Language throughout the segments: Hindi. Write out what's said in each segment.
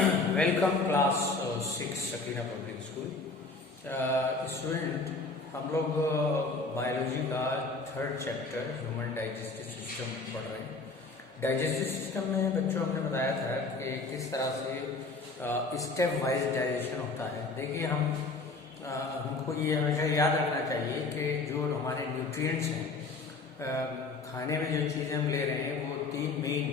Welcome class 6 Shakina public school. Student, हम लोग बायोलॉजी का third chapter human digestive system पढ़ रहे हैं। डाइजेस्टिव सिस्टम में बच्चों हमने बताया था कि किस तरह से स्टेप वाइज डाइजेशन होता है। देखिए, हमको ये हमेशा याद रखना चाहिए कि जो हमारे न्यूट्रिएंट्स हैं, खाने में जो चीज़ें हम ले रहे हैं वो तीन मेन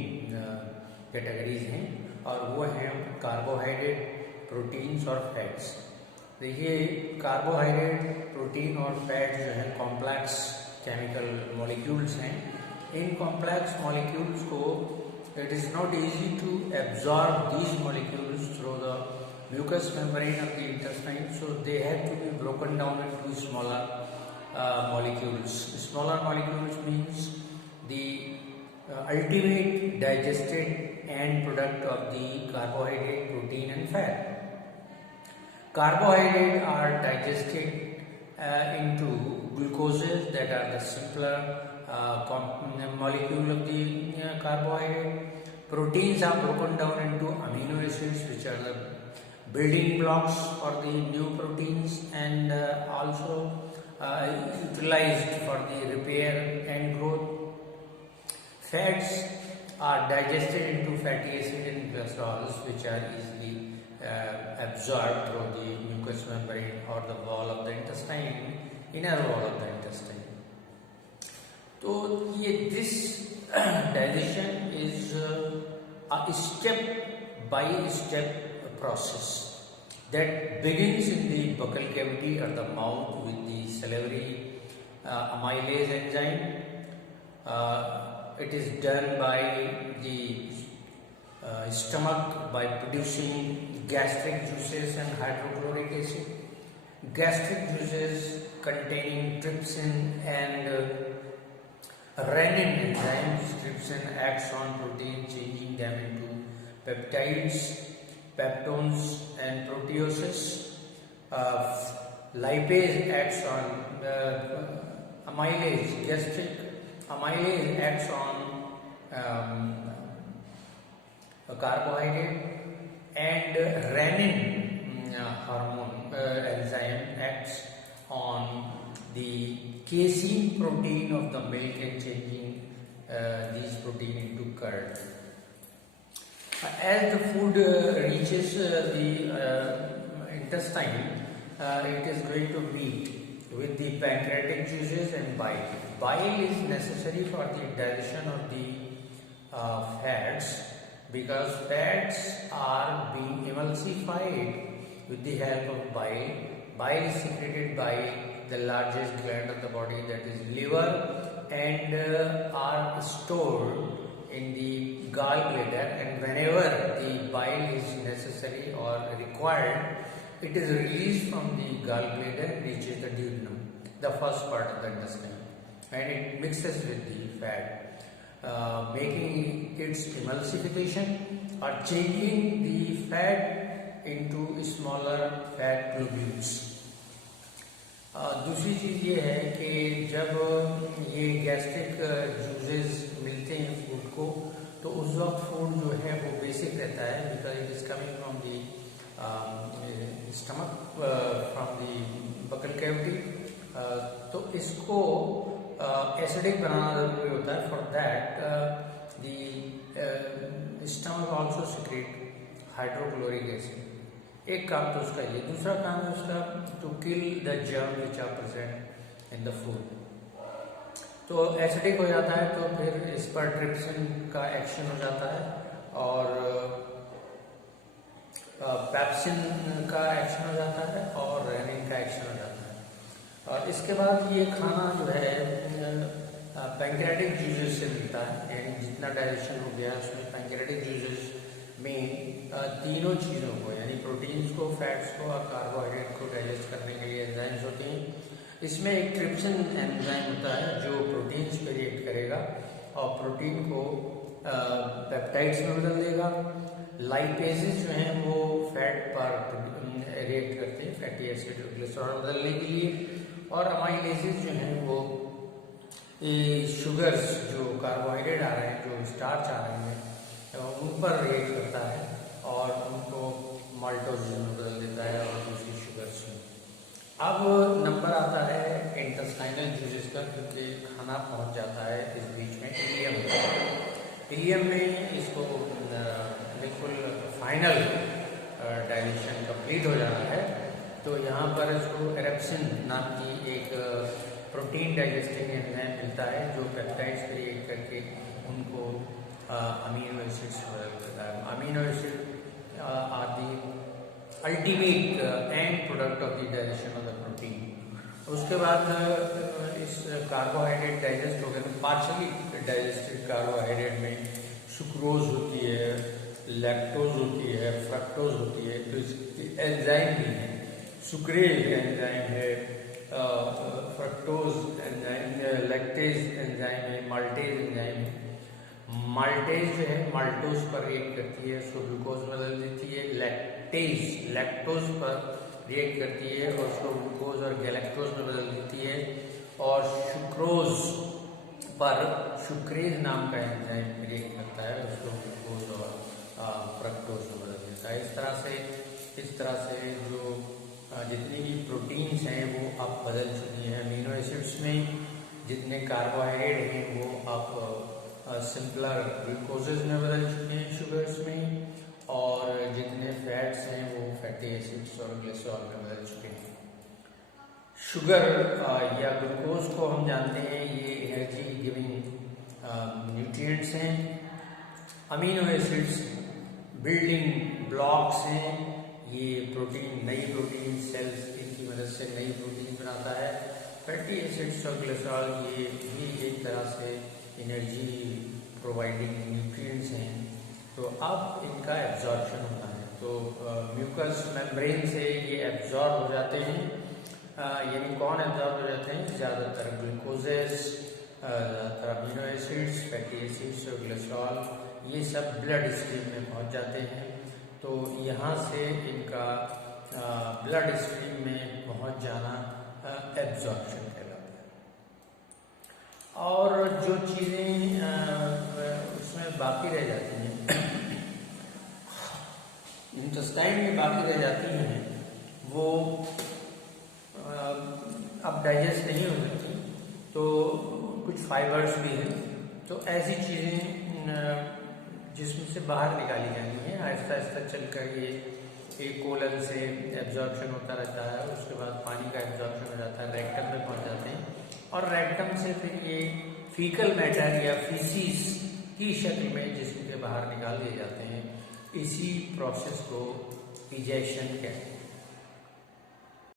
कैटेगरीज हैं, और वो हैं कार्बोहाइड्रेट, प्रोटीन्स और फैट्स। देखिए, कार्बोहाइड्रेट, प्रोटीन और फैट जो है कॉम्प्लेक्स केमिकल मॉलिक्यूल्स हैं। इन कॉम्प्लेक्स मॉलिक्यूल्स को it is not easy to absorb these molecules through the mucous membrane of the intestine, so they have to be broken down into smaller molecules. Smaller molecules means the ultimate digested end product of the carbohydrate, protein and fat. Carbohydrates are digested into glucoses, that are the simpler molecule of the carbohydrate. Proteins are broken down into amino acids, which are the building blocks for the new proteins, and also utilized for the repair and growth. Fats are digested into fatty acid and glycerols, which are easily absorbed through the mucous membrane or the wall of the intestine, inner wall of the intestine. So this digestion is a step by step process that begins in the buccal cavity or the mouth with the salivary amylase enzyme. It is done by the stomach by producing gastric juices and hydrochloric acid. Gastric juices containing trypsin and renin enzymes. Trypsin acts on protein, changing them into peptides, peptones and proteoses. Lipase acts on amylase. Gastric amylase acts on carbohydrate, and renin hormone enzyme acts on the casein protein of the milk and changing these protein into curd. As the food reaches the intestine, it is going to meet with the pancreatic juices and bile. Bile is necessary for the digestion of the fats, because fats are being emulsified with the help of bile. Bile is secreted by the largest gland of the body, that is liver, and are stored in the gallbladder, and whenever the bile is necessary or required, it is released from the gallbladder and reaches the duodenum, the first part of the intestine, and it mixes with the fat, making its emulsification or changing the fat into smaller fat globules. दूसरी चीज़ ये है कि जब ये गैस्ट्रिक जूसेस मिलते हैं फूड को, तो उस वक्त फूड जो है वो बेसिक रहता है, because it is coming from the stomach, from the buccal cavity. तो इसको एसिडिक बनाना जरूरी होता है। For that the stomach also secrete hydrochloric acid. एक काम तो उसका ये, दूसरा काम है उसका to kill the germ which are present in the food. तो एसिडिक हो जाता है तो फिर इस पर ट्रिप्सिन का एक्शन हो जाता है, और पेप्सिन का एक्शन हो जाता है, और रेनिन का एक्शन हो जाता है। और इसके बाद ये खाना जो है पैंक्रियाटिक जूसेस से मिलता है, यानी जितना डाइजेशन हो गया उसमें पैंक्रियाटिक जूसेस में तीनों चीज़ों को, यानी प्रोटीन्स को, फैट्स को और कार्बोहाइड्रेट को डाइजेस्ट करने के लिए एंजाइम्स होते हैं। इसमें एक ट्रिप्सिन एंजाइम होता है जो प्रोटीन्स पे रिएक्ट करेगा और प्रोटीन को पेप्टाइड्स में बदल देगा। लाइपेजेस जो हैं वो फैट पर रिएक्ट करते हैं, फैटी एसिड और ग्लिसरॉल बदलने के लिए, और अमाइलेजेस जो हैं वो शुगर्स, जो कार्बोहाइड्रेट आ रहे हैं, जो स्टार्च आ रहे हैं, उन पर रिएक्ट करता है और उनको तक के खाना पहुंच जाता है इस बीच में इलियम में। इलियम में इसको बिल्कुल फाइनल डाइजेशन कंप्लीट हो जाना है, तो यहाँ पर इसको एरेप्सिन नाम की एक प्रोटीन डाइजेस्टिंग एंजाइम मिलता है जो पेप्टाइड्स क्रिएट करके उनको अमीनो एसिड्स देता है। Amino acid are the ultimate end product of the digestion of the protein. उसके बाद इस कार्बोहाइड्रेट डाइजेस्ट हो गए तो पार्शली डाइजेस्टेड कार्बोहाइड्रेट में सुक्रोज होती है, लैक्टोज होती है, फ्रक्टोज होती है, तो इसकी एंजाइम भी है। सुक्रेज एंजाइम है, फ्रक्टोज एंजाइम, लैक्टेज एंजाइम है, माल्टेज एंजाइम है। माल्टेज जो है माल्टोज पर रिएक्ट करती है, उसको ग्लूकोज में बदल देती है। लैक्टेज लैक्टोज पर रिएक्ट करती है और उसको ग्लूकोज और गैलेक्टोज में बदल देती है। और सुक्रोज पर सुक्रेज नाम का एंजाइम रिएक्ट करता है, उसको ग्लूकोज और फ्रक्टोज में बदल देता है। इस तरह से जो जितनी भी प्रोटीन्स हैं वो आप बदल चुकी हैं। अमीनो एसिड्स में जितने कार्बोहाइड्रेट हैं वो आप सिंपलर ग्लूकोजेज में बदल चुके हैं शुगर्स में, और जितने फैट्स हैं वो फैटी एसिड्स और ग्लिसरॉल में बदल चुके हैं। शुगर या ग्लूकोज को हम जानते हैं ये एनर्जी गिविंग न्यूट्रिएंट्स हैं। अमीनो एसिड्स बिल्डिंग ब्लॉक्स हैं, ये प्रोटीन नई प्रोटीन सेल्स इनकी मदद से नई प्रोटीन बनाता है। फैटी एसिड्स और ग्लिसरॉल ये भी एक तरह से एनर्जी प्रोवाइडिंग न्यूट्रिएंट्स हैं, तो अब इनका एब्जॉर्प्शन होता है, तो म्यूकस मेम्ब्रेन से ये एब्जॉर्ब हो जाते हैं। यानी कौन एब्जॉर्ब हो जाते हैं? ज़्यादातर ग्लूकोजेस, ज़्यादातर अमीनो एसिड्स, फैटी एसिड्स और ग्लिसरॉल, ये सब ब्लड स्ट्रीम में पहुंच जाते हैं। तो यहाँ से इनका ब्लड स्ट्रीम में पहुंच जाना एब्जॉर्प्शन कहलाता है। और जो चीज़ें उसमें बाकी रह जाती हैं इंटेस्टाइन में बाकी रह जाती हैं, वो अब डाइजेस्ट नहीं हो सकती, तो कुछ फाइबर्स भी हैं, तो ऐसी चीज़ें जिसमें से बाहर निकाली जानी है। आहिस्ता आहिस्ता चलकर ये एक कोलन से एब्जॉर्प्शन होता रहता है, उसके बाद पानी का एब्जॉर्प्शन हो जाता है, रेक्टम में पहुंच जाते हैं, और रेक्टम से फिर ये फीकल मैटर या फीसिस की शक्ल में जिसम के बाहर निकाल दिए जाते हैं। इसी प्रोसेस को इजेशन कहते हैं।